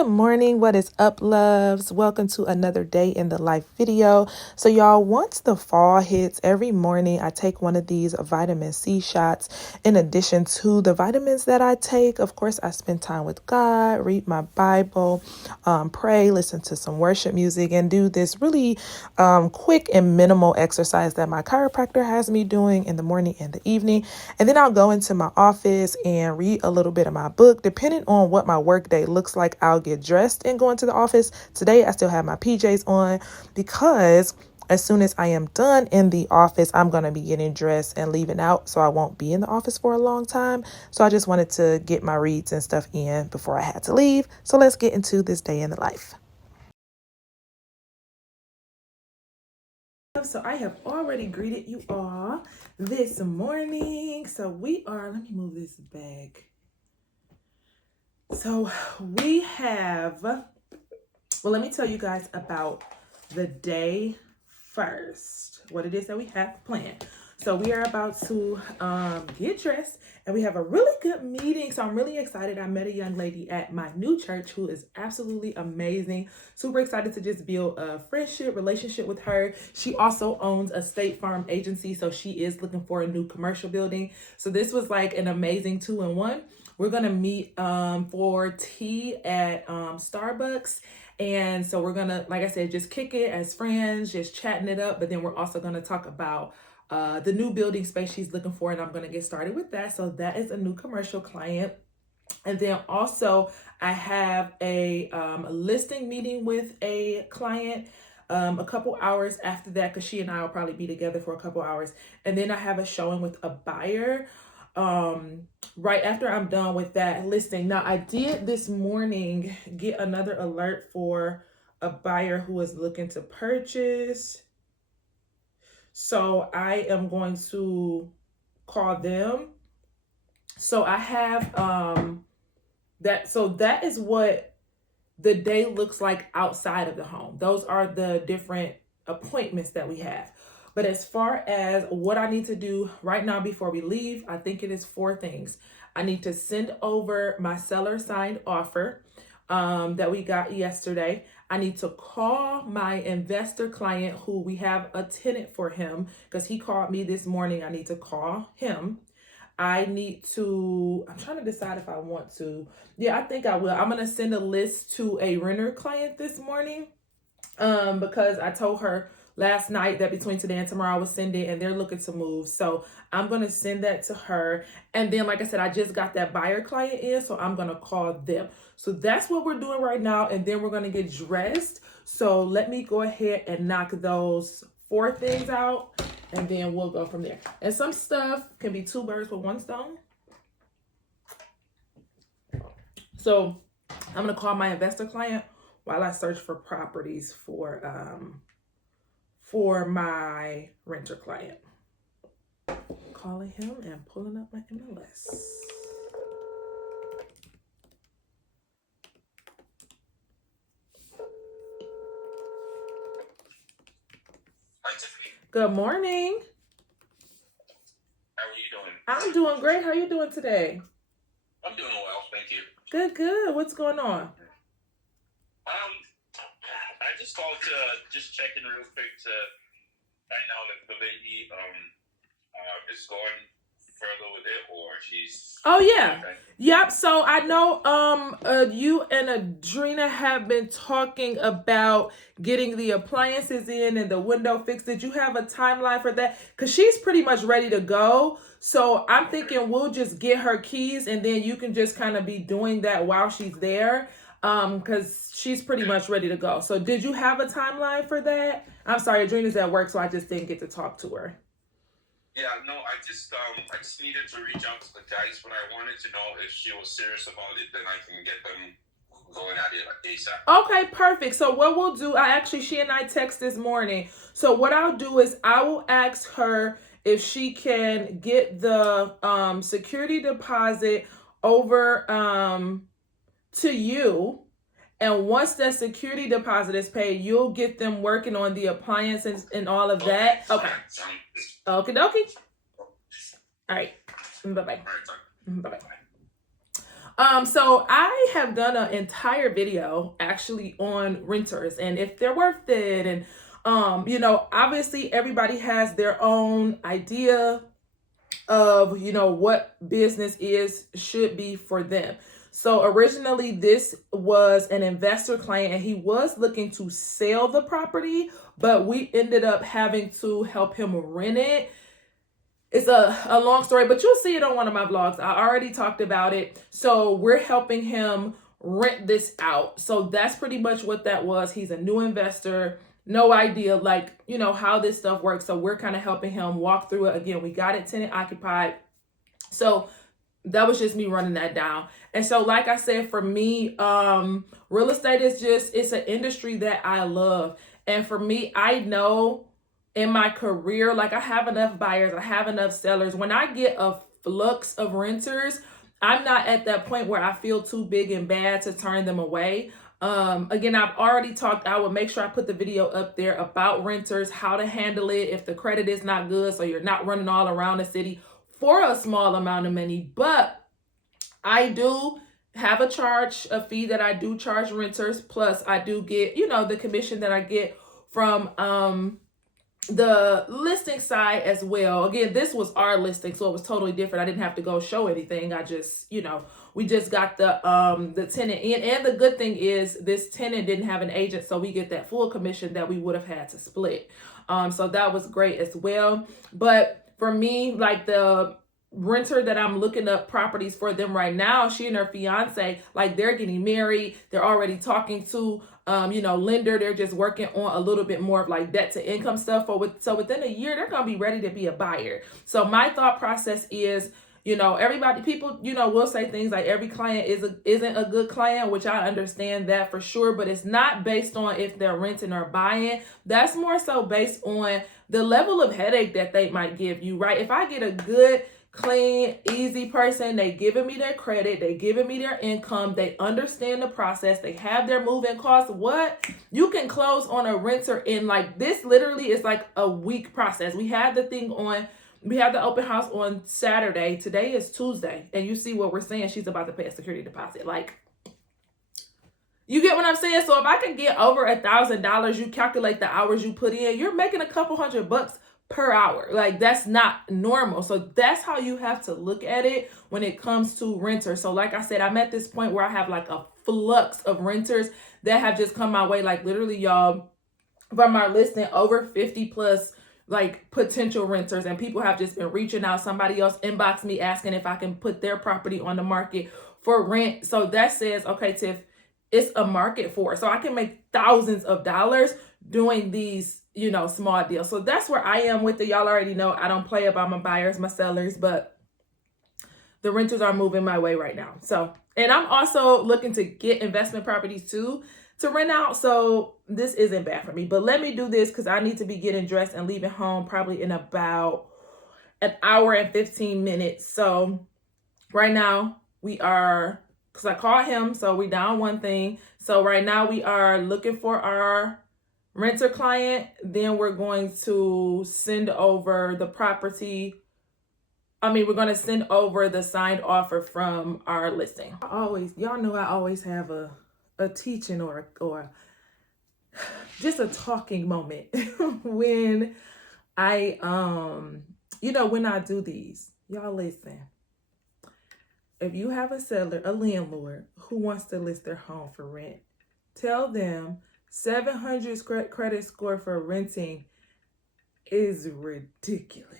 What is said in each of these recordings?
Good morning. What is up, loves? Welcome to another day in the life video. So y'all, once the fall hits, every morning I take one of these vitamin C shots. In addition to the vitamins that I take, of course, I spend time with God, read my Bible, pray, listen to some worship music, and do this really quick and minimal exercise that my chiropractor has me doing in the morning and the evening. And then I'll go into my office and read a little bit of my book. Depending on what my work day looks like, I'll get dressed and go into the office. Today, I still have my PJs on because as soon as I am done in the office, I'm going to be getting dressed and leaving out. So I won't be in the office for a long time. So I just wanted to get my reads and stuff in before I had to leave. So let's get into this day in the life. So I have already greeted you all this morning. So let me move this back. So we have, let me tell you guys about the day first, what it is that we have planned. So we are about to get dressed and we have a really good meeting. So I'm really excited. I met a young lady at my new church who is absolutely amazing. Super excited to just build a friendship, relationship with her. She also owns a State Farm agency. So she is looking for a new commercial building. So this was like an amazing 2-in-1. We're going to meet for tea at Starbucks. And so we're going to, like I said, just kick it as friends, just chatting it up. But then we're also going to talk about the new building space she's looking for. And I'm going to get started with that. So that is a new commercial client. And then also I have a listing meeting with a client a couple hours after that, because she and I will probably be together for a couple hours. And then I have a showing with a buyer right after I'm done with that listing. Now I did this morning get another alert for a buyer who is looking to purchase. So I am going to call them. So I have that is what the day looks like outside of the home. Those are the different appointments that we have. But as far as what I need to do right now before we leave, I think it is 4 things. I need to send over my seller signed offer that we got yesterday. I need to call my investor client who we have a tenant for him because he called me this morning. I need to call him. I'm trying to decide if I want to. Yeah, I think I will. I'm going to send a list to a renter client this morning because I told her last night that between today and tomorrow I would send it and they're looking to move. So I'm going to send that to her. And then, like I said, I just got that buyer client in, so I'm going to call them. So that's what we're doing right now. And then we're going to get dressed. So let me go ahead and knock those 4 things out and then we'll go from there. And some stuff can be 2 birds with 1 stone. So I'm going to call my investor client while I search for properties for my renter client. Calling him and pulling up my MLS. Hi, Tiffany. Good morning. How are you doing? I'm doing great. How are you doing today? I'm doing well, thank you. Good, good. What's going on? I just called to just check in real quick to find out if the lady is going further with it or she's. Oh yeah. Okay. Yep. So I know you and Adrena have been talking about getting the appliances in and the window fixed. Did you have a timeline for that? Because she's pretty much ready to go. So I'm thinking we'll just get her keys and then you can just kind of be doing that while she's there. Because she's pretty much ready to go. So did you have a timeline for that? I'm sorry, Adrena's at work, so I just didn't get to talk to her. Yeah, no, I just needed to reach out to the guys, but I wanted to know if she was serious about it, then I can get them going at it like ASAP. Okay, perfect. So what we'll do, she and I text this morning. So what I'll do is I will ask her if she can get the security deposit over to you. And once that security deposit is paid, you'll get them working on the appliances and all of that. Okay. Okie dokie. All right. Bye-bye. Bye-bye. So I have done an entire video actually on renters and if they're worth it. And, obviously everybody has their own idea of, what business should be for them. So originally this was an investor client and he was looking to sell the property, but we ended up having to help him rent it. It's a long story, but you'll see it on one of my vlogs. I already talked about it. So we're helping him rent this out. So that's pretty much what that was. He's a new investor, no idea how this stuff works. So we're kind of helping him walk through it. Again, we got it tenant occupied. So that was just me running that down. And so, like I said, for me, real estate is it's an industry that I love. And for me, I know in my career, I have enough buyers, I have enough sellers. When I get a flux of renters, I'm not at that point where I feel too big and bad to turn them away. Again, I've already talked, I will make sure I put the video up there about renters, how to handle it if the credit is not good, so you're not running all around the city for a small amount of money. But I do have a fee that I do charge renters, plus I do get, the commission that I get from the listing side as well. Again, this was our listing, so it was totally different. I didn't have to go show anything. I just, we just got the tenant in. And the good thing is this tenant didn't have an agent, so we get that full commission that we would have had to split. So that was great as well. But for me, the renter that I'm looking up properties for them right now, she and her fiance, they're getting married. They're already talking to lender. They're just working on a little bit more of debt to income stuff. So within a year, they're going to be ready to be a buyer. So my thought process is, people, will say things like every client isn't a good client, which I understand that for sure, but it's not based on if they're renting or buying. That's more so based on the level of headache that they might give you, right? If I get a good, clean, easy person, they giving me their credit, they giving me their income, they understand the process, they have their move-in costs, you can close on a renter in this literally is a week process. We had the open house on Saturday. Today is Tuesday, and you see what we're saying, she's about to pay a security deposit. You get what I'm saying? So if I can get over $1,000, you calculate the hours you put in, you're making a couple $100 per hour. That's not normal. So that's how you have to look at it when it comes to renters. So like I said, I'm at this point where I have a flux of renters that have just come my way. Literally, y'all, from our listing, over 50 plus potential renters, and people have just been reaching out. Somebody else inboxed me asking if I can put their property on the market for rent. So that says, okay, Tiff, it's a market for it. So I can make thousands of dollars doing these small deals. So that's where I am with it. Y'all already know I don't play about my buyers, my sellers, but the renters are moving my way right now. So, and I'm also looking to get investment properties too to rent out. So this isn't bad for me, but let me do this because I need to be getting dressed and leaving home probably in about an hour and 15 minutes. So right now because I called him, so we down one thing. So right now we are looking for our renter client. Then we're going to send over the property. We're going to send over the signed offer from our listing. Y'all know I always have a teaching or just a talking moment when I, when I do these. Y'all listen. If you have a seller, a landlord who wants to list their home for rent, tell them 700 credit score for renting is ridiculous.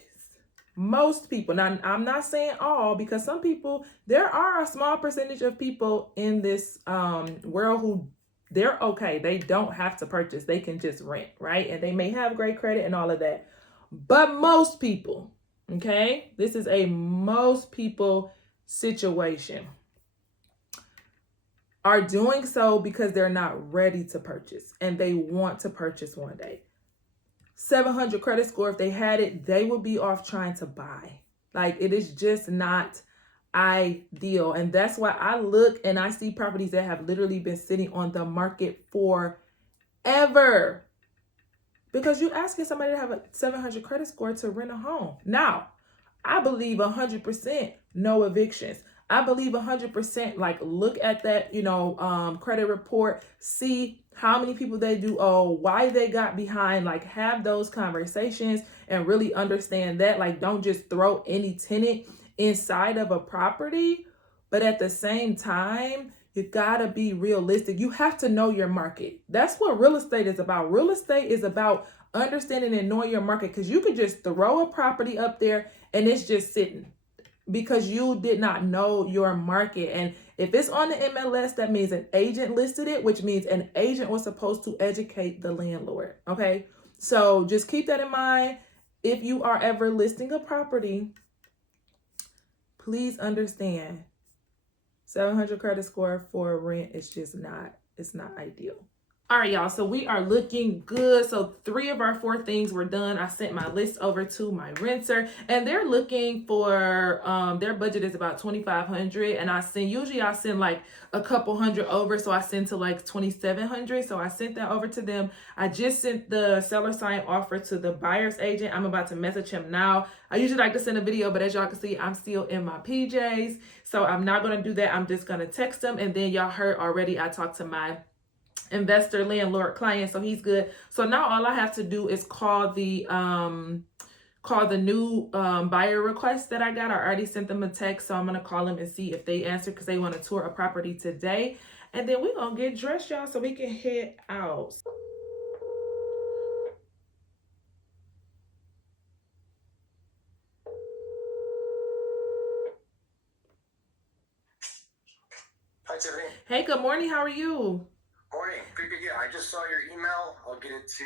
Most people, now I'm not saying all, because some people, there are a small percentage of people in this world who they're okay. They don't have to purchase. They can just rent, right? And they may have great credit and all of that. But most people, okay, this is a most people situation, are doing so because they're not ready to purchase and they want to purchase one day. 700 credit score, if they had it, they would be off trying to buy. It is just not ideal. And that's why I look and I see properties that have literally been sitting on the market forever. Because you're asking somebody to have a 700 credit score to rent a home. Now, I believe 100% no evictions. I believe 100%, like, look at that, credit report, see how many people they do owe, why they got behind, like, have those conversations and really understand that. Like, don't just throw any tenant inside of a property, but at the same time, you gotta be realistic. You have to know your market. That's what real estate is about. Real estate is about understanding and knowing your market, because you could just throw a property up there and it's just sitting because you did not know your market. And if it's on the MLS, that means an agent listed it, which means an agent was supposed to educate the landlord. Okay, so just keep that in mind. If you are ever listing a property, please understand 700 credit score for rent is just not, it's not ideal. All right, y'all, so we are looking good. So 3 of our 4 things were done. I sent my list over to my renter, and they're looking for, their budget is about $2,500, and usually I send like a couple hundred over, so I send to like $2,700. So I sent that over to them. I just sent the seller sign offer to the buyer's agent. I'm about to message him now. I usually like to send a video, but as y'all can see, I'm still in my PJs, so I'm not gonna do that. I'm just gonna text them, and then y'all heard already, I talked to my investor landlord client, so he's good. So now all I have to do is call the new buyer request that I got. I already sent them a text, so I'm gonna call them and see if they answer, because they want to tour a property today, and then we're gonna get dressed, y'all, so we can head out. Hi, Tiffany. Hey, good morning. How are you? Morning. Good. Yeah, I just saw your email. I'll get it to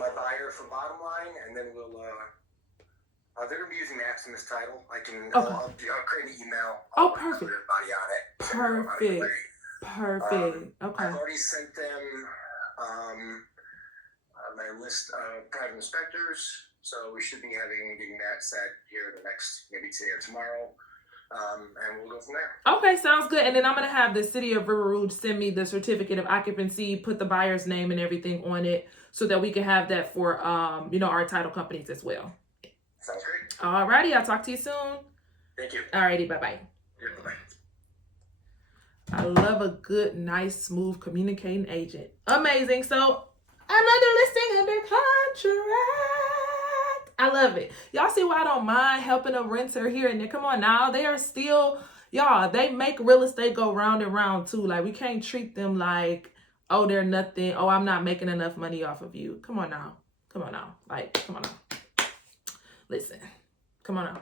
my buyer for bottom line, and then we'll. They're gonna be using Maximus title. I can. Okay. I'll create an email. Oh, perfect. Everybody on it. Perfect. Perfect. Okay. I've already sent them my list of private inspectors, so we should be getting that set here the next, maybe today or tomorrow. And we'll go from there. Okay, sounds good. And then I'm going to have the city of River Rouge send me the certificate of occupancy, put the buyer's name and everything on it, so that we can have that for, our title companies as well. Sounds great. All righty. I'll talk to you soon. Thank you. All righty. Bye-bye. Yeah, bye-bye. I love a good, nice, smooth communicating agent. Amazing. So another listing under contract. I love it. Y'all see why I don't mind helping a renter here and there. Come on now. They are still, y'all, they make real estate go round and round too. Like, we can't treat them like, oh, they're nothing. Oh, I'm not making enough money off of you. Come on now. Come on now. Like, come on now. Listen. Come on now.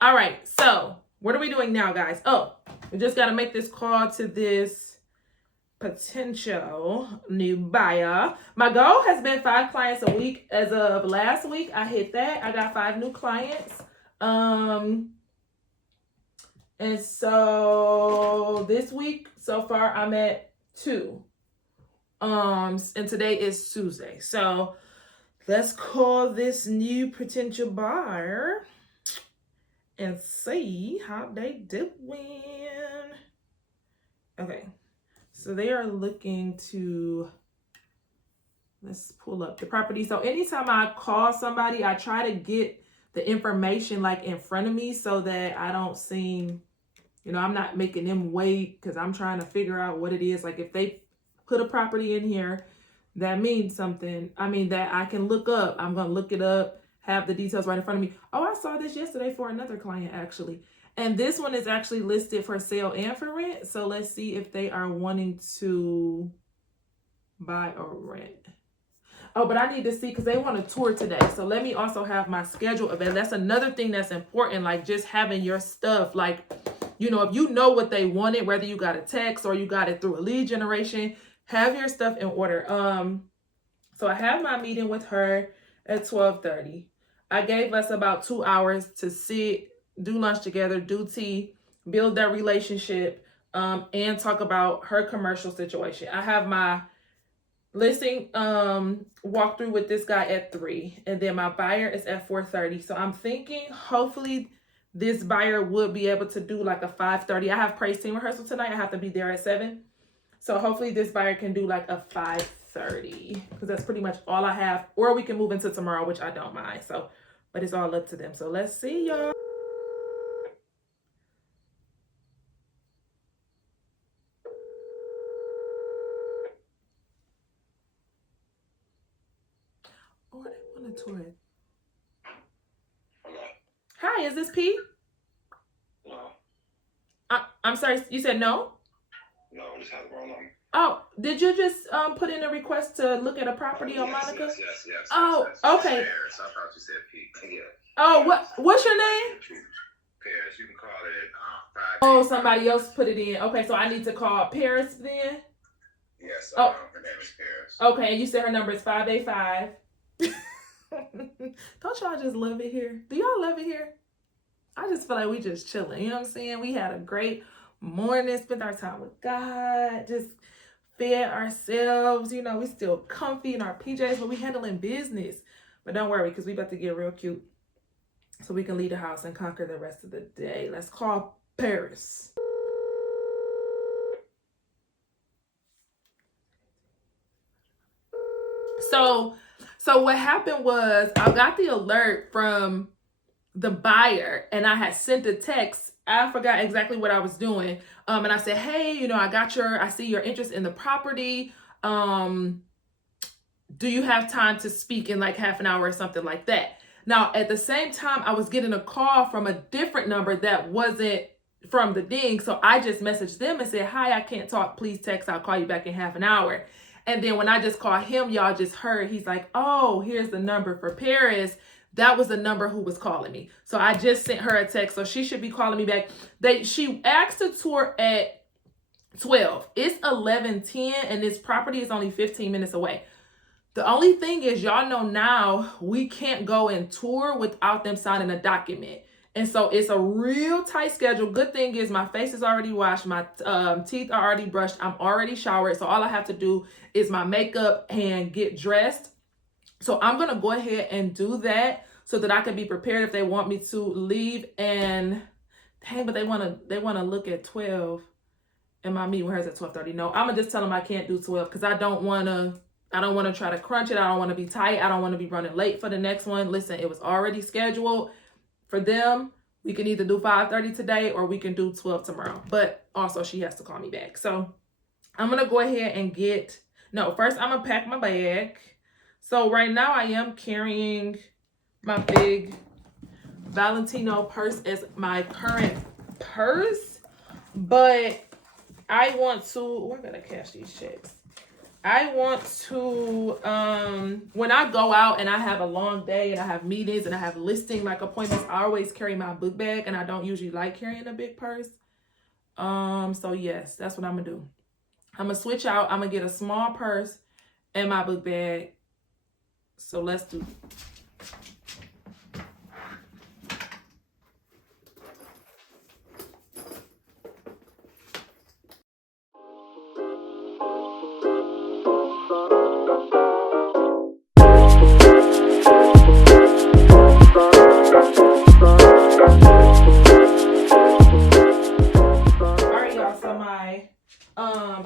All right. So what are we doing now, guys? Oh, we just got to make this call to this potential new buyer. My goal has been 5 clients a week. As of last week, I hit that. I got 5 new clients. And so this week so far I'm at 2. And today is Tuesday. So let's call this new potential buyer and see how they doing. Okay. So they are looking to, let's pull up the property. So anytime I call somebody, I try to get the information like in front of me, so that I don't seem, I'm not making them wait, because I'm trying to figure out what it is. Like, if they put a property in here, that means something. I mean, that I can look up. I'm going to look it up, have the details right in front of me. Oh, I saw this yesterday for another client, actually. And this one is actually listed for sale and for rent. So let's see if they are wanting to buy or rent. Oh, but I need to see, because they want to tour today. So let me also have my schedule available. That's another thing that's important, like just having your stuff. Like, if you know what they wanted, whether you got a text or you got it through a lead generation, have your stuff in order. So I have my meeting with her at 12:30. I gave us about 2 hours to sit, do lunch together, do tea, build that relationship, and talk about her commercial situation. I have my listing walkthrough with this guy at 3, and then my buyer is at 4:30. So I'm thinking hopefully this buyer would be able to do like a 5:30. I have praise team rehearsal tonight. I have to be there at 7. So hopefully this buyer can do like a 5:30, because that's pretty much all I have. Or we can move into tomorrow, which I don't mind. So, but it's all up to them. So let's see, y'all. Oh, I didn't want to tour it. Hello? Hi, is this P? No. I'm sorry, you said no? No, I just had the wrong number. Oh, did you just put in a request to look at a property on Monica? Yes. Oh, yes. okay. Paris. I thought you said P. Yeah. Oh, what's your name? Paris. You can call it 5. Oh, somebody else put it in. Okay, so I need to call Paris then? Yes, Oh. her name is Paris. Okay, and you said her number is 585. Don't y'all just love it here? Do y'all love it here? I just feel like we just chilling. You know what I'm saying? We had a great morning, spent our time with God, just fed ourselves. You know, we still comfy in our PJs, but we handling business. But don't worry, because we about to get real cute so we can leave the house and conquer the rest of the day. Let's call Paris. So what happened was I got the alert from the buyer and I had sent a text. I forgot exactly what I was doing. And I said, hey, you know, I see your interest in the property. Do you have time to speak in like half an hour or something like that? Now, at the same time, I was getting a call from a different number that wasn't from the ding. So I just messaged them and said, hi, I can't talk. Please text. I'll call you back in half an hour. And then when I just called him, y'all just heard, he's like, oh, here's the number for Paris. That was the number who was calling me. So I just sent her a text. So she should be calling me back. She asked to tour at 12. It's 11:10 and this property is only 15 minutes away. The only thing is, y'all know now we can't go and tour without them signing a document. And so it's a real tight schedule. Good thing is my face is already washed. My teeth are already brushed. I'm already showered. So all I have to do is my makeup and get dressed. So I'm going to go ahead and do that so that I can be prepared if they want me to leave. And dang, but they want to look at 12. And my meeting with her is at 12:30. No, I'm going to just tell them I can't do 12 because I don't want to try to crunch it. I don't want to be tight. I don't want to be running late for the next one. Listen, it was already scheduled. For them, we can either do 5:30 today or we can do 12 tomorrow. But also she has to call me back. So I'm going to go ahead and first I'm going to pack my bag. So right now I am carrying my big Valentino purse as my current purse. But I want to, we're going to cash these checks. I want to, when I go out and I have a long day and I have meetings and I have listing like appointments, I always carry my book bag and I don't usually like carrying a big purse. So yes, that's what I'm gonna do. I'm gonna switch out. I'm gonna get a small purse and my book bag. So let's do.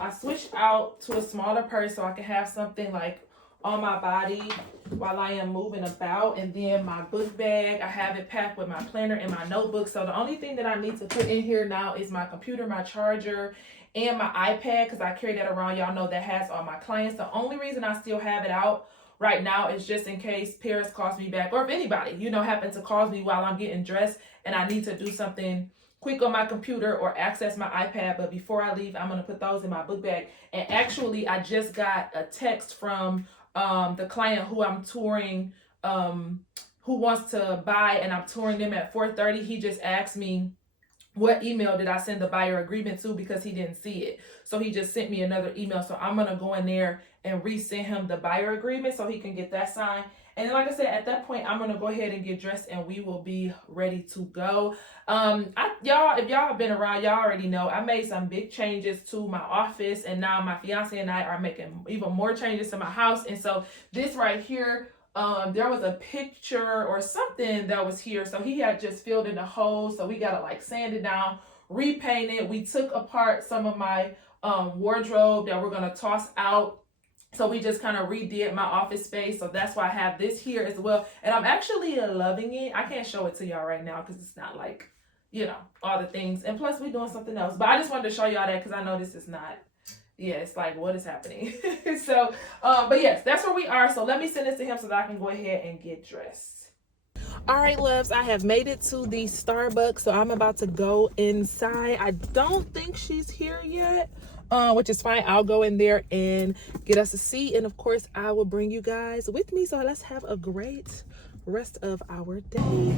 I switched out to a smaller purse so I can have something like on my body while I am moving about. And then my book bag, I have it packed with my planner and my notebook. So the only thing that I need to put in here now is my computer, my charger, and my iPad, because I carry that around. Y'all know that has all my clients. The only reason I still have it out right now is just in case Paris calls me back, or if anybody, happens to call me while I'm getting dressed and I need to do something quick on my computer or access my iPad. But before I leave, I'm going to put those in my book bag. And actually, I just got a text from the client who I'm touring, who wants to buy, and I'm touring them at 4:30. He just asked me, what email did I send the buyer agreement to, because he didn't see it. So he just sent me another email. So I'm going to go in there and resend him the buyer agreement so he can get that signed. And then, like I said, at that point, I'm going to go ahead and get dressed and we will be ready to go. If y'all have been around, y'all already know I made some big changes to my office, and now my fiance and I are making even more changes to my house. And so this right here, there was a picture or something that was here. So he had just filled in the holes. So we got to like sand it down, repaint it. We took apart some of my wardrobe that we're going to toss out. So we just kind of redid my office space. So that's why I have this here as well. And I'm actually loving it. I can't show it to y'all right now because it's not like, all the things. And plus we're doing something else. But I just wanted to show y'all that because I know this is not, yeah, it's like, what is happening? So, but yes, that's where we are. So let me send this to him so that I can go ahead and get dressed. All right, loves, I have made it to the Starbucks, so I'm about to go inside. I don't think she's here yet, which is fine. I'll go in there and get us a seat, and of course, I will bring you guys with me. So let's have a great rest of our day.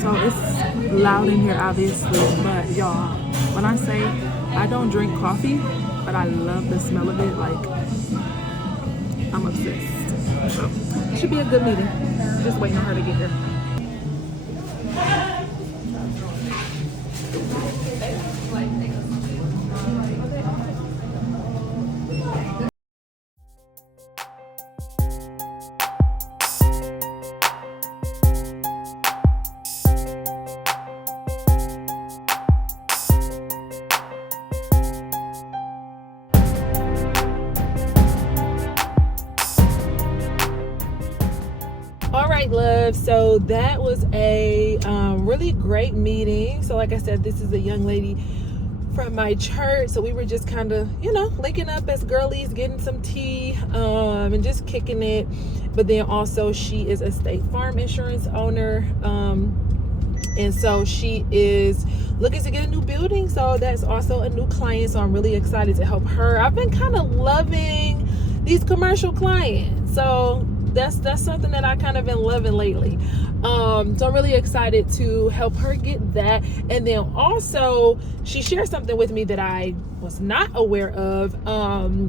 So it's loud in here, obviously, but y'all, when I say I don't drink coffee, but I love the smell of it, like, I'm obsessed. So it should be a good meeting. Just waiting on her to get here. All right, love, so that was a really great meeting. So like I said, this is a young lady from my church, so we were just kind of, you know, linking up as girlies, getting some tea, and just kicking it. But then also she is a State Farm insurance owner, and so she is looking to get a new building, so that's also a new client, so I'm really excited to help her. I've been kind of loving these commercial clients, so that's something that I kind of been loving lately. So I'm really excited to help her get that. And then also she shared something with me that I was not aware of,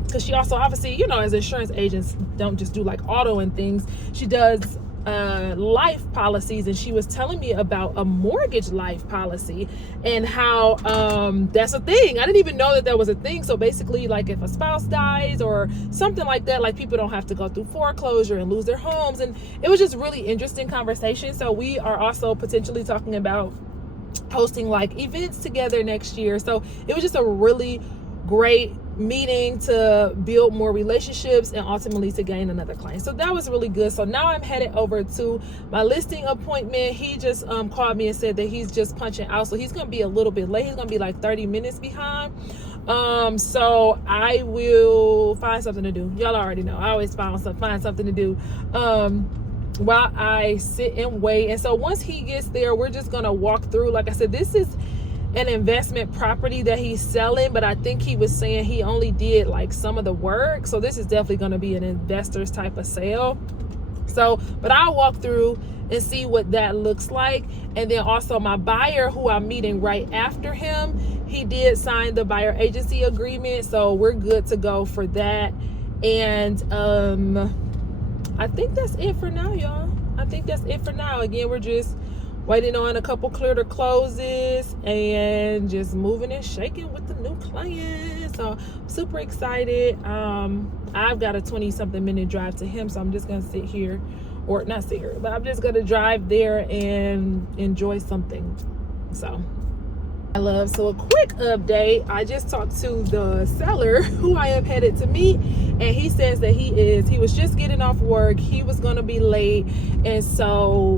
because she also, obviously, you know, as insurance agents don't just do like auto and things, she does life policies, and she was telling me about a mortgage life policy and how that's a thing. I didn't even know that was a thing. So basically, like, if a spouse dies or something like that, like, people don't have to go through foreclosure and lose their homes. And it was just really interesting conversation. So we are also potentially talking about hosting like events together next year. So it was just a really great meeting to build more relationships and ultimately to gain another client. So that was really good. So now I'm headed over to my listing appointment. He just called me and said that he's just punching out, so he's gonna be a little bit late. He's gonna be like 30 minutes behind. So I will find something to do. Y'all already know I always find something to do while I sit and wait. And so once he gets there, we're just gonna walk through. Like I said, this is an investment property that he's selling, but I think he was saying he only did like some of the work. So this is definitely going to be an investor's type of sale. So, but I'll walk through and see what that looks like. And then also my buyer, who I'm meeting right after him, he did sign the buyer agency agreement. So we're good to go for that. And I think that's it for now, y'all. I think that's it for now. Again, we're just waiting on a couple clear to closes and just moving and shaking with the new client. So I'm super excited. I've got a 20-something minute drive to him, so I'm just gonna sit here, or not sit here, but I'm just gonna drive there and enjoy something. So I love. So a quick update, I just talked to the seller who I am headed to meet, and he says that he was just getting off work, he was going to be late, and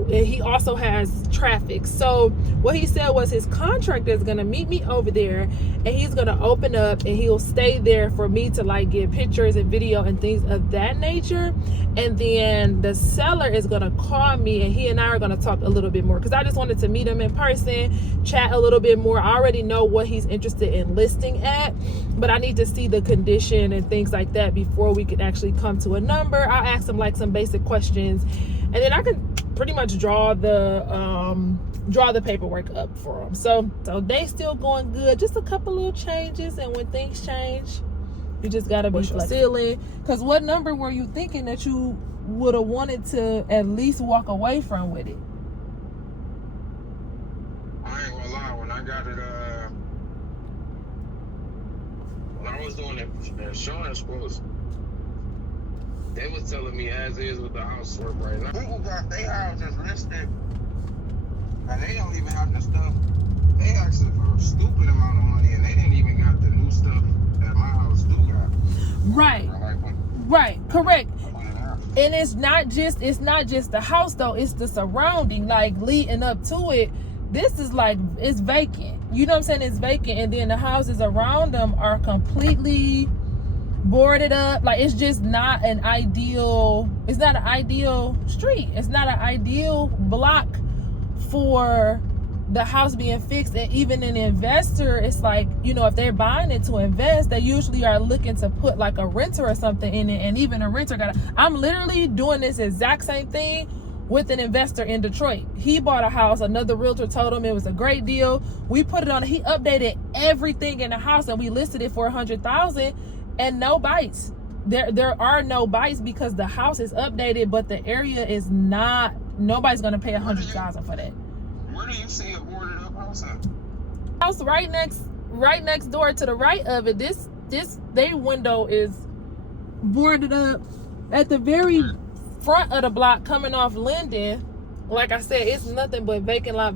he also has traffic. So what he said was his contractor is going to meet me over there, and he's going to open up and he'll stay there for me to like get pictures and video and things of that nature. And then the seller is going to call me, and he and I are going to talk a little bit more, because I just wanted to meet him in person, chat a little bit more. I already know what he's interested in listing at, but I need to see the condition and things like that before we can actually come to a number. I'll ask him like some basic questions, and then I can pretty much draw the paperwork up for him. So they still going good, just a couple little changes, and when things change, you just gotta be flexible. Because what number were you thinking that you would have wanted to at least walk away from with it? I ain't gonna lie, when I got it, when I was doing the insurance quotes, they was telling me as is with the housework right now. People got their houses listed, and they don't even have the stuff. They asking for a stupid amount of money, and they didn't even got the new stuff that my house do got. Right, correct. And it's not just the house though, it's the surrounding, like leading up to it. This is like, it's vacant. You know what I'm saying? It's vacant, and then the houses around them are completely boarded up. Like, it's just not an ideal, it's not an ideal street. It's not an ideal block for the house being fixed. And even an investor, it's like, you know, if they're buying it to invest, they usually are looking to put like a renter or something in it. And even a renter I'm literally doing this exact same thing with an investor in Detroit. He bought a house, another realtor told him it was a great deal. We put it on, he updated everything in the house, and we listed it for $100,000, and no bites. There are no bites because the house is updated, but the area is not. Nobody's gonna pay $100,000 for that. Where do you see a boarded up house at? House right next door to the right of it. This their window is boarded up at the very front of the block coming off Linden. Like I said, it's nothing but vacant lot.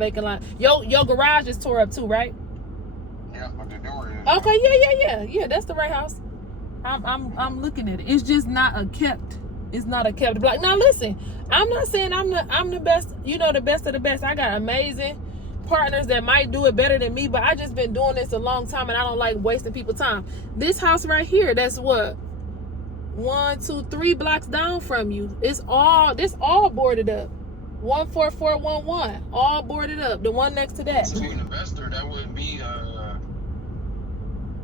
Your garage is tore up too, right? Yeah, but the door is. Okay, yeah. That's the right house. I'm looking at it. It's just not a kept. It's not a kept block. Now listen, I'm not saying I'm the best. You know, the best of the best. I got amazing partners that might do it better than me, but I just been doing this a long time, and I don't like wasting people's time. This house right here, that's what, 1, 2, 3 blocks down from you. This all boarded up. 14411, all boarded up. The one next to that. To an investor, that would be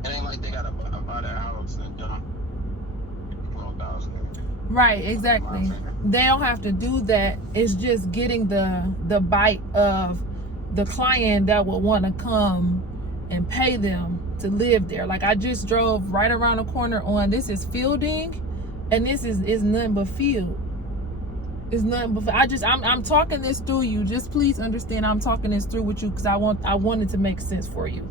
it ain't like they gotta buy the house and $12,000. Right, exactly. They don't have to do that. It's just getting the bite of the client that will want to come and pay them to live there. Like, I just drove right around the corner on, this is Fielding, and this is nothing but field. It's nothing but, I'm talking this through you. Just please understand, I'm talking this through with you because I wanted to make sense for you.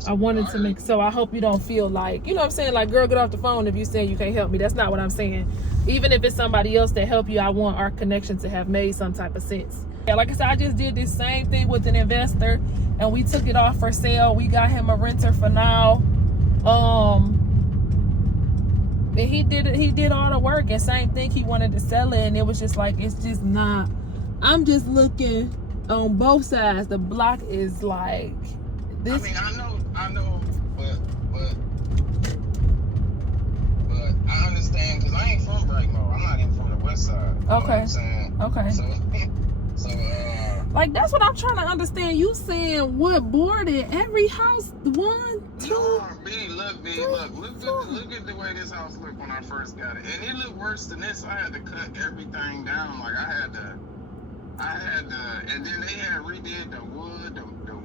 So I hope you don't feel like, you know what I'm saying, like, girl, get off the phone if you saying you can't help me. That's not what I'm saying. Even if it's somebody else that help you, I want our connection to have made some type of sense. Yeah, like I said, I just did this same thing with an investor, and we took it off for sale. We got him a renter for now. And he did all the work, and same thing, he wanted to sell it, and it was just like, it's just not. I'm just looking on both sides. The block is like this. I mean, I know, but I understand, because I ain't from Brightmore. I'm not even from the west side. You know what I'm saying? Okay. So like, that's what I'm trying to understand. You saying what boarded every house? 1, 2. No, look at the way this house looked when I first got it, and it looked worse than this. I had to cut everything down. Like, I had to, and then they had redid the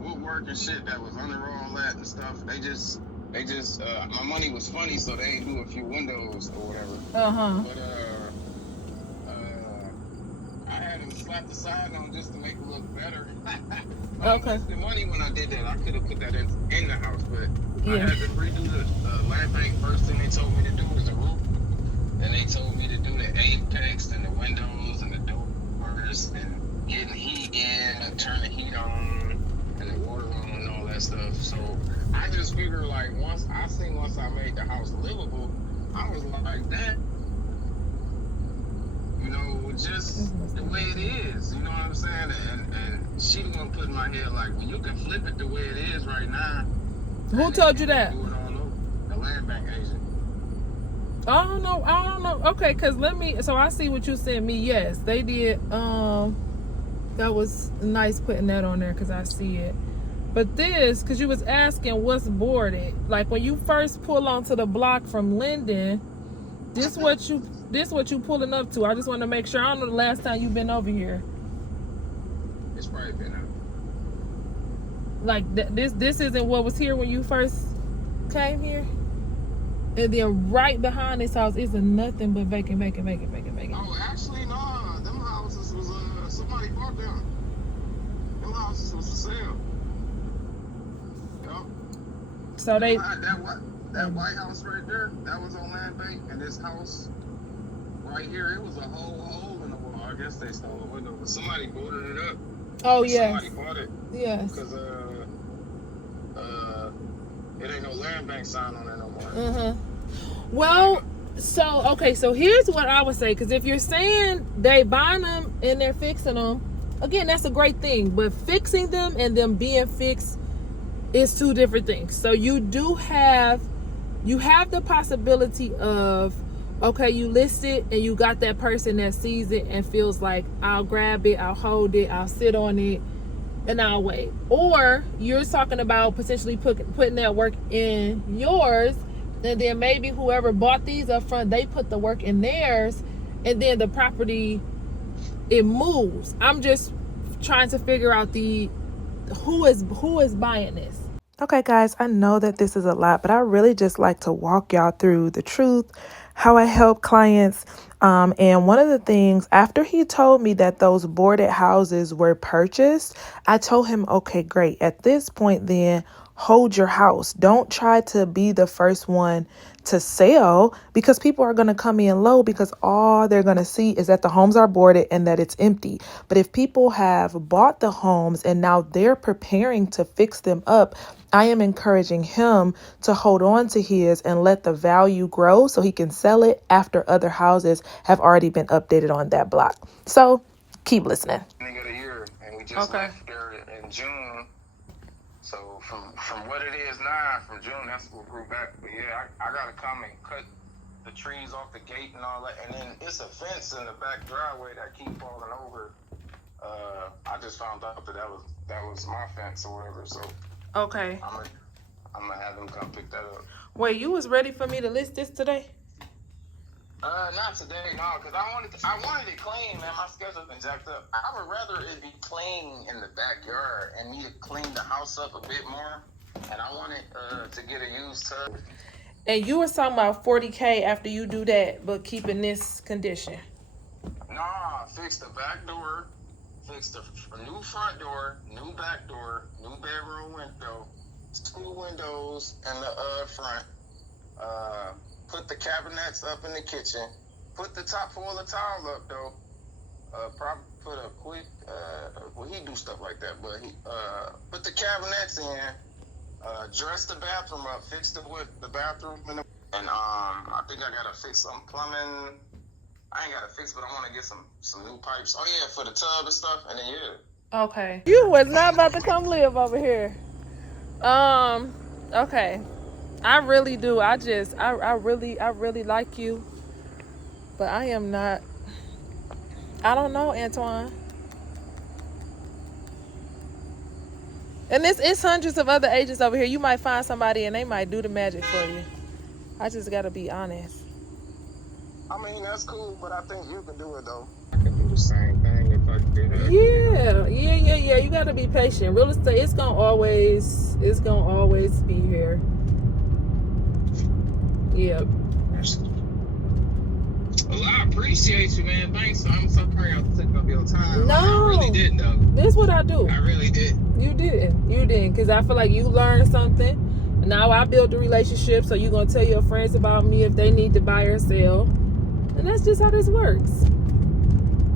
woodwork and shit that was under all that and stuff. They just my money was funny, so they ain't do a few windows or whatever. But I had them slap the side on just to make it look better. Okay. The money when I did that, I could have put that in the house, but I Yeah. had to redo the land bank. First thing they told me to do was the roof. Then they told me to do the apex and the windows and the doors and getting heat in and turn the heat on and the water on and all that stuff. So I just figured, like, once I made the house livable, I was like, that, you know, just the way it is, you know what I'm saying? And she the one put in my head, like, well, you can flip it the way it is right now. Who told you that? Do it all over. The land bank agent. I don't know. Okay, so I see what you sent me. Yes, they did. That was nice putting that on there because I see it. But this, because you was asking what's boarded. Like, when you first pull onto the block from Linden, this what you pulling up to. I just want to make sure. I don't know the last time you've been over here. It's probably been out. Like, this isn't what was here when you first came here. And then right behind this house isn't nothing but vacant. Oh, actually, no. Them houses was somebody bought them. Them houses was for sale. Yup. So they. That White House right there, that was on land bank, and this house right here, it was a whole hole in the wall. I guess they stole the window, but somebody boarded it up. Oh yeah. Somebody bought it. Yes. Because it ain't no land bank sign on it no more. Well, So, okay, so here's what I would say, because if you're saying they buying them and they're fixing them, again, that's a great thing, but fixing them and them being fixed is two different things. So you have the possibility of, okay, you list it and you got that person that sees it and feels like, I'll grab it, I'll hold it, I'll sit on it, and I'll wait. Or you're talking about potentially putting that work in yours, and then maybe whoever bought these up front, they put the work in theirs, and then the property, it moves. I'm just trying to figure out who is buying this. Okay, guys, I know that this is a lot, but I really just like to walk y'all through the truth, how I help clients. And one of the things, after he told me that those boarded houses were purchased, I told him, okay, great. At this point, then hold your house. Don't try to be the first one to sell, because people are going to come in low because all they're going to see is that the homes are boarded and that it's empty. But if people have bought the homes and now they're preparing to fix them up, I am encouraging him to hold on to his and let the value grow so he can sell it after other houses have already been updated on that block. So keep listening. Beginning of the year, and we just left there in June. So from what it is now, from June, that's what grew back. But yeah, I gotta come and cut the trees off the gate and all that. And then it's a fence in the back driveway that keep falling over. I just found out that was my fence or whatever. So okay, I'm gonna have them come pick that up. Wait, you was ready for me to list this today? Not today, no, because I wanted it clean, man. My schedule's been jacked up. I would rather it be clean in the backyard and me to clean the house up a bit more. And I want it to get a used tub. And you were talking about $40K after you do that, but keeping this condition. Nah, fix the back door, fix the new front door, new back door, new bedroom window, 2 windows in the front. Put the cabinets up in the kitchen. Put the top full of tile up though. Probably put a quick. Well, he do stuff like that, but he put the cabinets in. Dress the bathroom up. Fix the bathroom, and I think I gotta fix some plumbing. I ain't gotta fix, but I want to get some new pipes. Oh yeah, for the tub and stuff, and then yeah. Okay. You was not about to come live over here. Okay. I really do. I really like you. But I am not. I don't know, Antoine. And it's hundreds of other agents over here. You might find somebody and they might do the magic for you. I just gotta be honest. I mean, that's cool, but I think you can do it though. I can do the same thing if I did it. Yeah. You gotta be patient. Real estate, it's gonna always be here. Yeah. Well, I appreciate you, man. Thanks. I'm sorry I took up your time. No. I really didn't, though. This is what I do. I really did. You didn't. Because I feel like you learned something. Now I built a relationship, so you're going to tell your friends about me if they need to buy or sell. And that's just how this works.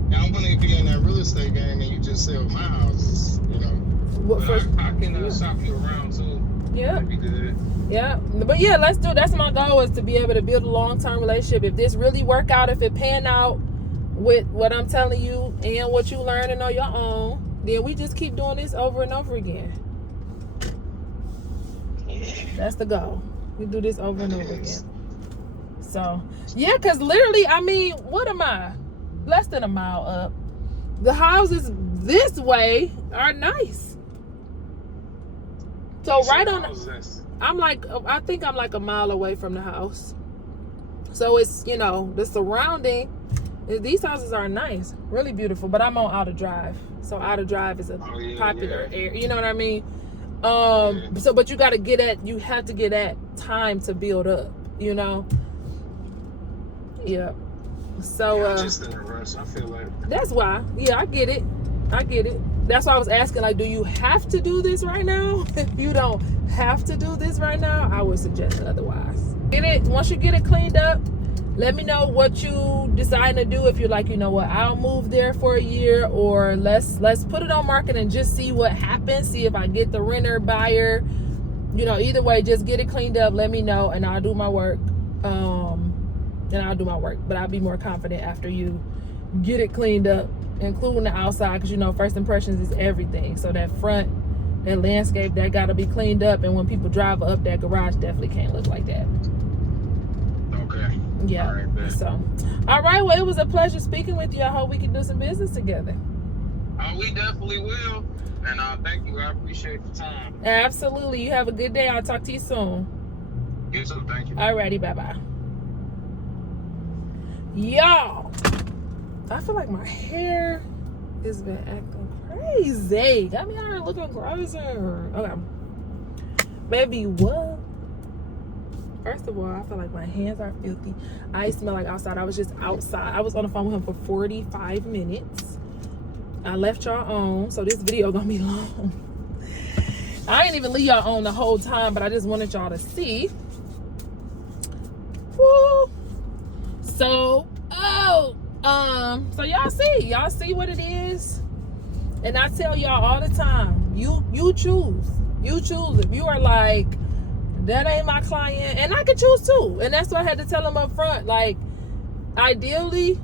Yeah, I'm going to be in that real estate game, and you just sell my houses, you know. What, but I can shop you around, too. Yeah. That'd be good. Yeah, but yeah, let's do it. That's my goal, is to be able to build a long-term relationship. If this really work out, if it pan out with what I'm telling you and what you learning on your own, then we just keep doing this over and over again. That's the goal. We do this over and over again. So, yeah, because literally, I mean, what am I? Less than a mile up. The houses this way are nice. So right on, I think I'm like a mile away from the house. So it's, you know, the surrounding, these houses are nice, really beautiful, but I'm on Outer Drive. So Outer Drive is a popular area, you know what I mean? So, but you have to get at time to build up, you know? Yeah. So, I'm just in a rush, I feel like. That's why. Yeah, I get it. That's why I was asking, like, do you have to do this right now? If you don't have to do this right now, I would suggest otherwise. Once you get it cleaned up, let me know what you decide to do. If you're like, you know what, I'll move there for a year, or let's put it on market and just see what happens. See if I get the renter, buyer. You know, either way, just get it cleaned up. Let me know, and I'll do my work. then I'll do my work. But I'll be more confident after you get it cleaned up, including the outside, because you know first impressions is everything. So that front, that landscape, that got to be cleaned up, and when people drive up, that garage definitely can't look like that. Okay. Yeah. All right, then. So, all right. Well, it was a pleasure speaking with you. I hope we can do some business together. We definitely will. And thank you. I appreciate the time. Absolutely. You have a good day. I'll talk to you soon. You too. Thank you. Alrighty. Bye-bye. Y'all, I feel like my hair has been acting crazy. Got me out here looking crazy. Okay. Baby, what? First of all, I feel like my hands are filthy. I smell like outside. I was just outside. I was on the phone with him for 45 minutes. I left y'all on, so this video gonna be long. I ain't even leave y'all on the whole time, but I just wanted y'all to see. Woo. So, so y'all see what it is. And I tell y'all all the time, you choose. You choose. If you are like, that ain't my client, and I could choose too. And that's what I had to tell him up front. Like, ideally,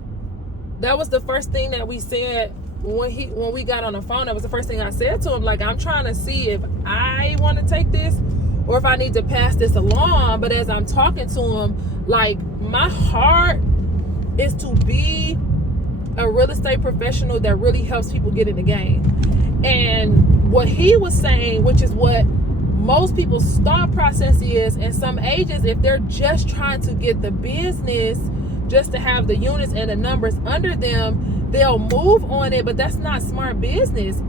that was the first thing that we said when we got on the phone. That was the first thing I said to him. Like, I'm trying to see if I want to take this or if I need to pass this along. But as I'm talking to him, like, my heart is to be a real estate professional that really helps people get in the game. And what he was saying, which is what most people's thought process is, and some agents, if they're just trying to get the business, just to have the units and the numbers under them, they'll move on it. But that's not smart business.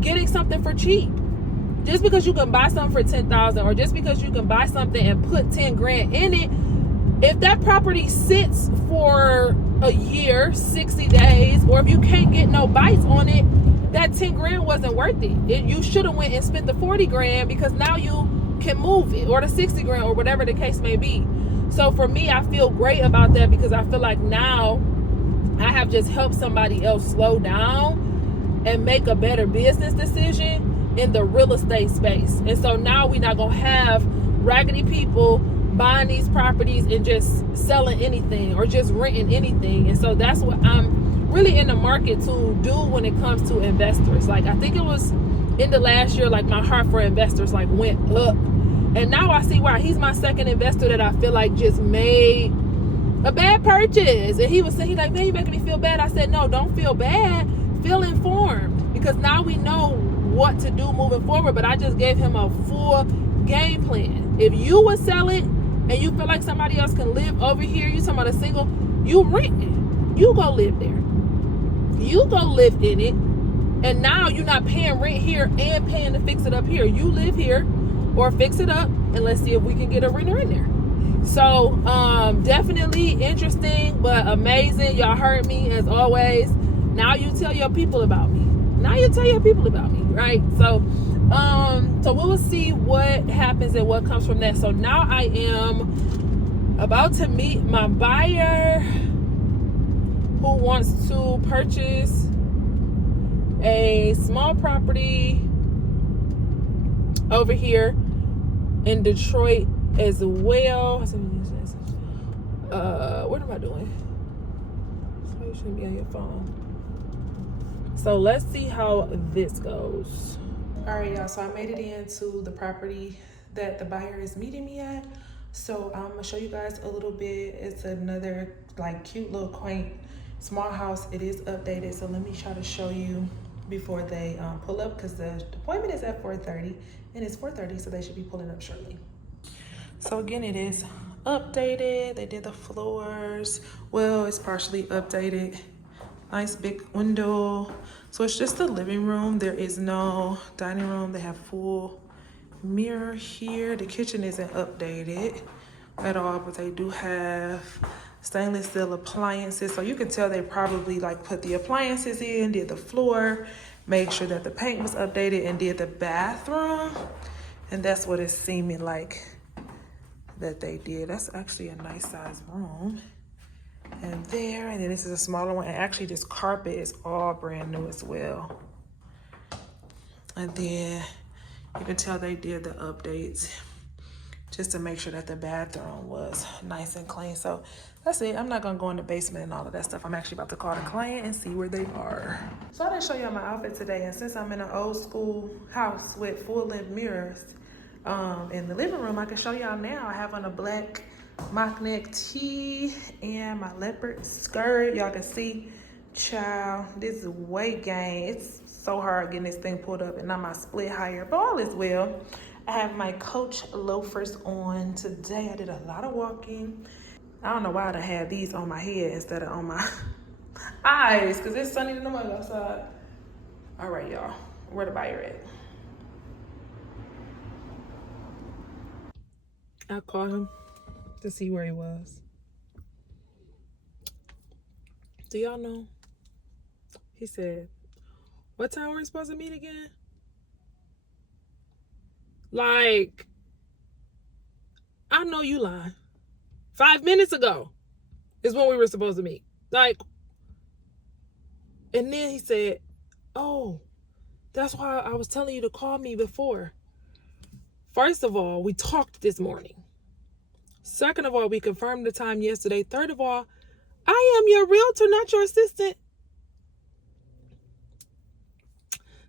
Getting something for cheap. Just because you can buy something for $10,000, or just because you can buy something and put 10 grand in it, if that property sits for a year, 60 days, or if you can't get no bites on it, that 10 grand wasn't worth it. You should have went and spent the 40 grand because now you can move it, or the 60 grand, or whatever the case may be. So for me, I feel great about that because I feel like now I have just helped somebody else slow down and make a better business decision in the real estate space. And so now we're not going to have raggedy people buying these properties and just selling anything or just renting anything. And so that's what I'm really in the market to do when it comes to investors. Like, I think it was in the last year, like, my heart for investors like went up. And now I see why. He's my second investor that I feel like just made a bad purchase. And he was saying, he's like, man, you making me feel bad. I said, no, don't feel bad. Feel informed, because now we know what to do moving forward. But I just gave him a full game plan. If you would sell it and you feel like somebody else can live over here, you talking about a single, you rent it. You go live there. You go live in it. And now you're not paying rent here and paying to fix it up here. You live here or fix it up, and let's see if we can get a renter in there. So definitely interesting, but amazing. Y'all heard me as always. Now you tell your people about me. Right? So so we will see what happens and what comes from that. So now I am about to meet my buyer who wants to purchase a small property over here in Detroit as well. What am I doing? So you shouldn't be on your phone. So let's see how this goes. All right, y'all, so I made it into the property that the buyer is meeting me at. So I'm gonna show you guys a little bit. It's another like cute little quaint small house. It is updated, so let me try to show you before they pull up, because the appointment is at 4:30 and it's 4:30, so they should be pulling up shortly. So again, it is updated. They did the floors. Well, it's partially updated. Nice big window. So it's just the living room. There is no dining room. They have full mirror here. The kitchen isn't updated at all, but they do have stainless steel appliances. So you can tell they probably like put the appliances in, did the floor, made sure that the paint was updated, and did the bathroom. And that's what it's seeming like that they did. That's actually a nice size room. And there, and then this is a smaller one. And actually this carpet is all brand new as well. And then you can tell they did the updates just to make sure that the bathroom was nice and clean. So that's it. I'm not gonna go in the basement and all of that stuff. I'm actually about to call the client and see where they are. So I didn't show y'all my outfit today, and since I'm in an old school house with full-length mirrors in the living room, I can show y'all now. I have on a black mock neck tee and my leopard skirt. Y'all can see, child, this weight gain, it's so hard getting this thing pulled up, and now my split higher, but all is well. I have my Coach loafers on today. I did a lot of walking. I don't know why I had these on my head instead of on my eyes, because it's sunny in the mug outside. All right, y'all, where the buyer at? I called him to see where he was. Do y'all know? He said, what time were we supposed to meet again? Like, I know you lying. 5 minutes ago is when we were supposed to meet. Like, and then he said, oh, that's why I was telling you to call me before. First of all, we talked this morning. Second of all, we confirmed the time yesterday. Third of all, I am your realtor, not your assistant.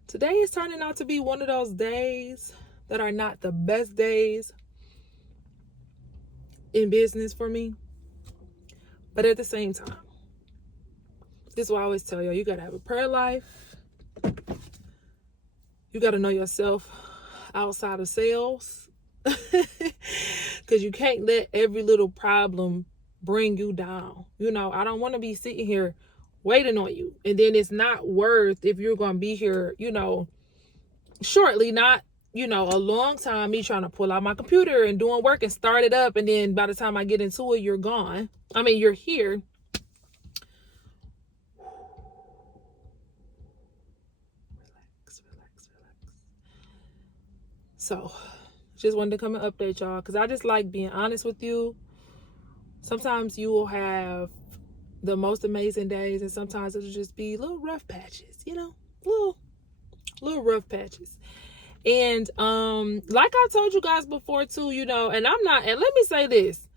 Today is turning out to be one of those days that are not the best days in business for me. But at the same time, this is why I always tell y'all, you got to have a prayer life. You got to know yourself outside of sales. Because you can't let every little problem bring you down. You know, I don't want to be sitting here waiting on you. And then it's not worth, if you're going to be here, you know, shortly, not, you know, a long time, me trying to pull out my computer and doing work and start it up. And then by the time I get into it, you're gone. I mean, you're here. Relax. So, just wanted to come and update y'all, because I just like being honest with you. Sometimes you will have the most amazing days, and sometimes it'll just be little rough patches, you know, little rough patches. And like I told you guys before too, you know, and let me say this,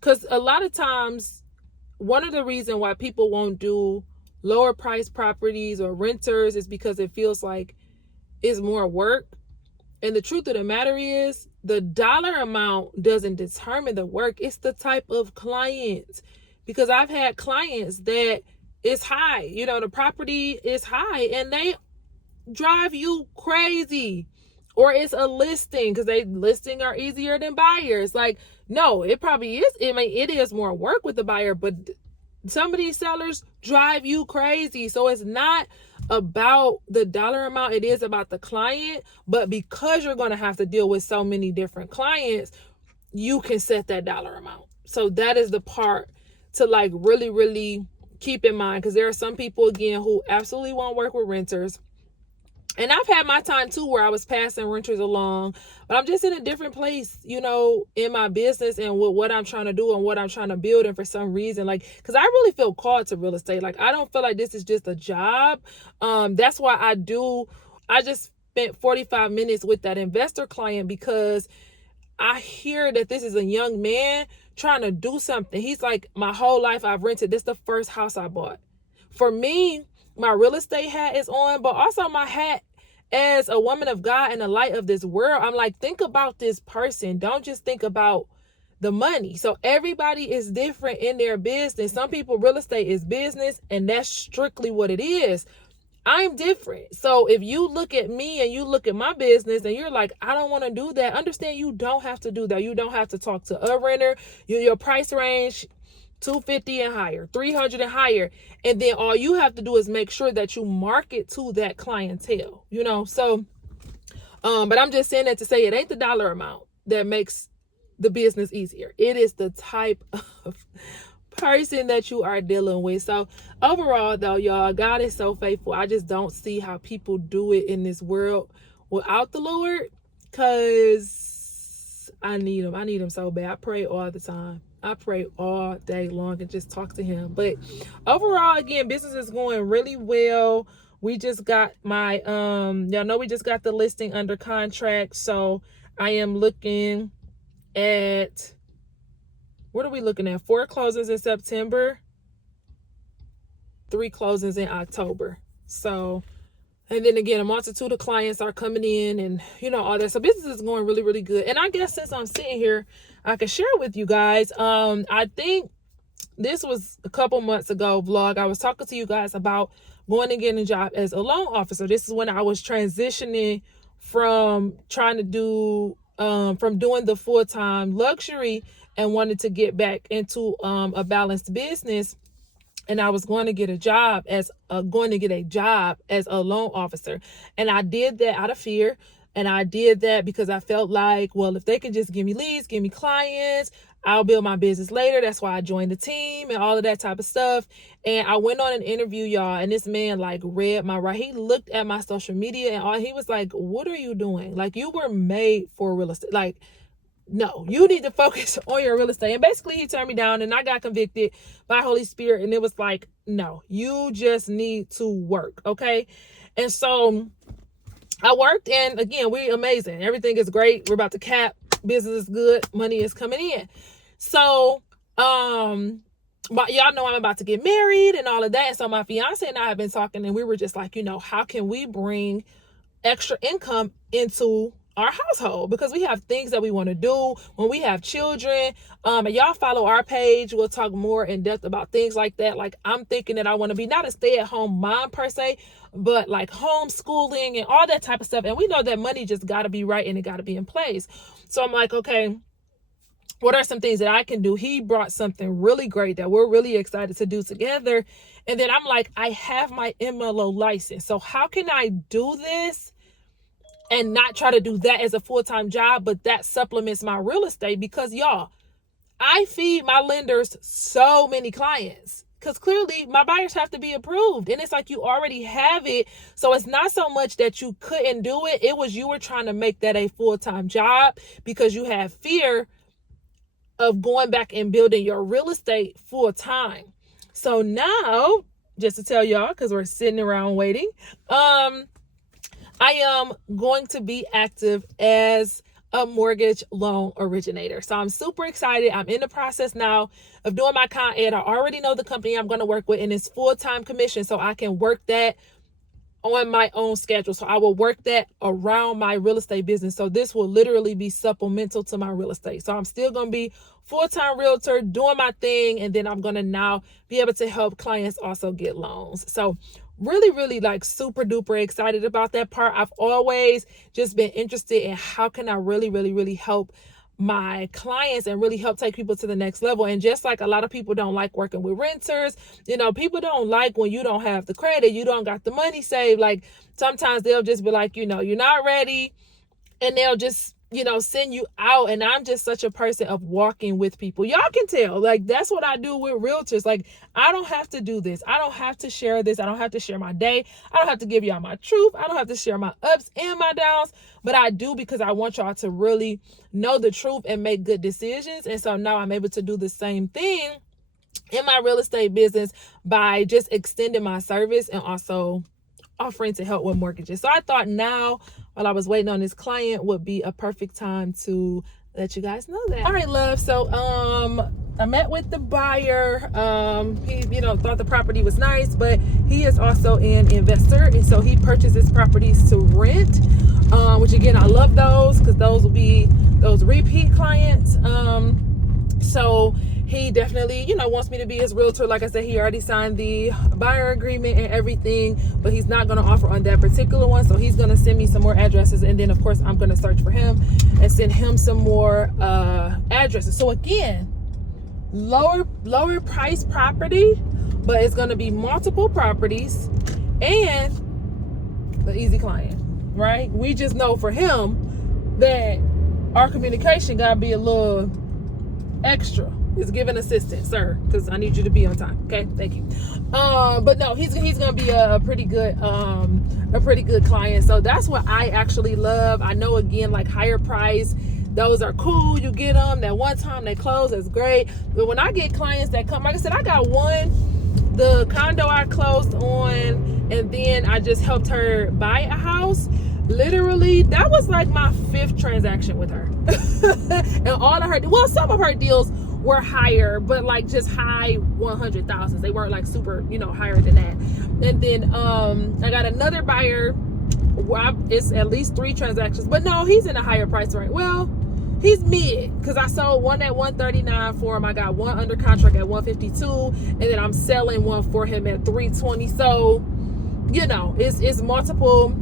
because a lot of times one of the reasons why people won't do lower price properties or renters is because it feels like it's more work. And the truth of the matter is, the dollar amount doesn't determine the work. It's the type of client. Because I've had clients that it's high, you know, the property is high and they drive you crazy. Or it's a listing, because listing are easier than buyers. Like, no, it probably is. I mean, it is more work with the buyer, but some of these sellers drive you crazy. So it's not about the dollar amount, it is about the client. But because you're going to have to deal with so many different clients, you can set that dollar amount. So that is the part to like really, really keep in mind, because there are some people, again, who absolutely won't work with renters. And I've had my time too where I was passing renters along, but I'm just in a different place, you know, in my business and with what I'm trying to do and what I'm trying to build. And for some reason, like, because I really feel called to real estate. Like, I don't feel like this is just a job. That's why I just spent 45 minutes with that investor client, because I hear that this is a young man trying to do something. He's like, my whole life I've rented. This is the first house I bought. For me, my real estate hat is on, but also my hat as a woman of God in the light of this world. I'm like, think about this person. Don't just think about the money. So everybody is different in their business. Some people, real estate is business, and that's strictly what it is. I'm different. So if you look at me and you look at my business and you're like, I don't want to do that, understand you don't have to do that. You don't have to talk to a renter. Your price range, $250 and higher, $300 and higher. And then all you have to do is make sure that you market to that clientele, you know? So, but I'm just saying that to say it ain't the dollar amount that makes the business easier. It is the type of person that you are dealing with. So overall though, y'all, God is so faithful. I just don't see how people do it in this world without the Lord, because I need him. I need him so bad. I pray all the time. I pray all day long and just talk to him. But overall, again, business is going really well. We just got my, y'all know we just got the listing under contract. So I am looking at, what are we looking at? 4 closings in September, 3 closings in October. So, and then again, a multitude of clients are coming in and, you know, all that. So business is going really, really good. And I guess since I'm sitting here, I can share with you guys. I think this was a couple months ago vlog. I was talking to you guys about going and getting a job as a loan officer. This is when I was transitioning from trying to do, from doing the full-time luxury and wanted to get back into a balanced business. And I was going to get a job as a loan officer. And I did that out of fear. And I did that because I felt like, well, if they can just give me leads, give me clients, I'll build my business later. That's why I joined the team and all of that type of stuff. And I went on an interview, y'all, and this man like read my right. He looked at my social media and he was like, what are you doing? Like, you were made for real estate. Like, no, you need to focus on your real estate. And basically he turned me down and I got convicted by Holy Spirit. And it was like, no, you just need to work. Okay. And so I worked, and again, we're amazing. Everything is great. We're about to cap. Business is good. Money is coming in. So, but y'all know I'm about to get married and all of that. And so my fiance and I have been talking, and we were just like, you know, how can we bring extra income into our household, because we have things that we want to do when we have children. And y'all follow our page. We'll talk more in depth about things like that. Like, I'm thinking that I want to be not a stay-at-home mom per se, but like homeschooling and all that type of stuff. And we know that money just got to be right and it got to be in place. So I'm like, okay, what are some things that I can do? He brought something really great that we're really excited to do together. And then I'm like, I have my MLO license. So how can I do this and not try to do that as a full-time job, but that supplements my real estate? Because y'all, I feed my lenders so many clients because clearly my buyers have to be approved. And it's like, you already have it. So it's not so much that you couldn't do it. It was, you were trying to make that a full-time job because you have fear of going back and building your real estate full-time. So now, just to tell y'all, because we're sitting around waiting, I am going to be active as a mortgage loan originator. So I'm super excited. I'm in the process now of doing my Con Ed. I already know the company I'm going to work with, and it's full-time commission. So I can work that on my own schedule. So I will work that around my real estate business. So this will literally be supplemental to my real estate. So I'm still going to be full-time realtor doing my thing. And then I'm going to now be able to help clients also get loans. So really, really like super duper excited about that part. I've always just been interested in how can I really, really, really help my clients and really help take people to the next level. And just like a lot of people don't like working with renters, you know, people don't like when you don't have the credit, you don't got the money saved. Like sometimes they'll just be like, you know, you're not ready, and they'll just, you know, send you out. And I'm just such a person of walking with people. Y'all can tell, like, that's what I do with realtors. Like, I don't have to do this. I don't have to share this. I don't have to share my day. I don't have to give y'all my truth. I don't have to share my ups and my downs, but I do because I want y'all to really know the truth and make good decisions. And so now I'm able to do the same thing in my real estate business by just extending my service and also offering to help with mortgages. So I thought now, while I was waiting on this client, would be a perfect time to let you guys know that. All right, love. So I met with the buyer. He, you know, thought the property was nice, but he is also an investor, and so he purchases properties to rent, which again, I love those because those will be those repeat clients. So he definitely, you know, wants me to be his realtor. Like I said, he already signed the buyer agreement and everything, but he's not going to offer on that particular one. So he's going to send me some more addresses. And then, of course, I'm going to search for him and send him some more addresses. So again, lower price property, but it's going to be multiple properties and the easy client, right? We just know for him that our communication got to be a little extra. Is giving assistance, sir, because I need you to be on time. Okay, thank you. But no, he's gonna be a pretty good client. So that's what I actually love. I know, again, like higher price, those are cool. You get them that one time, they close, that's great. But when I get clients that come, like I said, I got one, the condo I closed on, and then I just helped her buy a house. literally, that was like my 5th transaction with her. And all of her, well, some of her deals were higher, but like just high 100,000s. They weren't like super, you know, higher than that. And then I got another buyer. It's at least 3 transactions, but no, he's in a higher price range. Well, he's mid, because I sold one at 139 for him. I got one under contract at 152, and then I'm selling one for him at 320. So, you know, it's multiple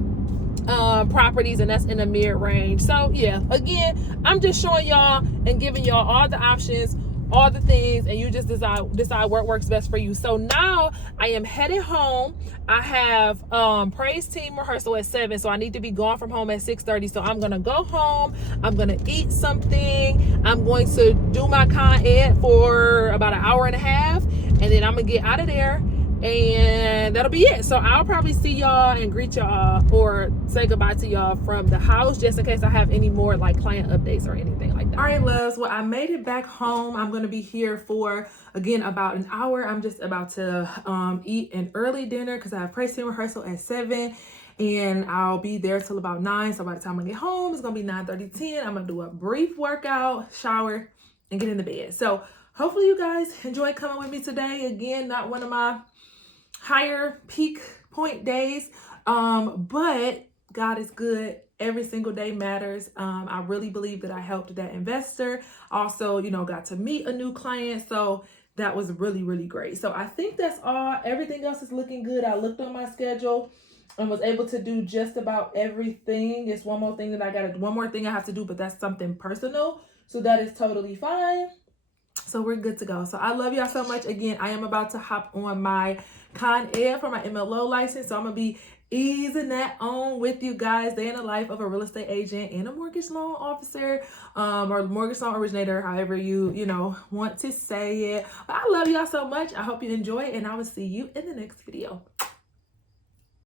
properties, and that's in the mid range. So yeah, again, I'm just showing y'all and giving y'all all the options, all the things, and you just decide what works best for you. So now I am headed home. I have praise team rehearsal at 7, so I need to be gone from home at 6:30. So I'm gonna go home, I'm gonna eat something, I'm going to do my con ed for about an hour and a half, and then I'm gonna get out of there, and that'll be it. So I'll probably see y'all and greet y'all or say goodbye to y'all from the house, just in case I have any more like client updates or anything like that. All right, loves, well, I made it back home. I'm gonna be here for, again, about an hour. I'm just about to eat an early dinner because I have praise team rehearsal at 7, and I'll be there till about 9. So by the time I get home, it's gonna be 9:30, 10. I'm gonna do a brief workout, shower, and get into bed. So hopefully you guys enjoy coming with me today. Again, not one of my higher peak point days, but God is good. Every single day matters. I really believe that I helped that investor. Also, you know, got to meet a new client. So that was really, really great. So I think that's all. Everything else is looking good. I looked on my schedule and was able to do just about everything. It's one more thing I have to do, but that's something personal. So that is totally fine. So we're good to go. So I love y'all so much. Again, I am about to hop on my Con Ed for my MLO license. So I'm going to be easing that on with you guys. Day in the life of a real estate agent and a mortgage loan officer, or mortgage loan originator, however you know, want to say it. But I love y'all so much. I hope you enjoy it, and I will see you in the next video.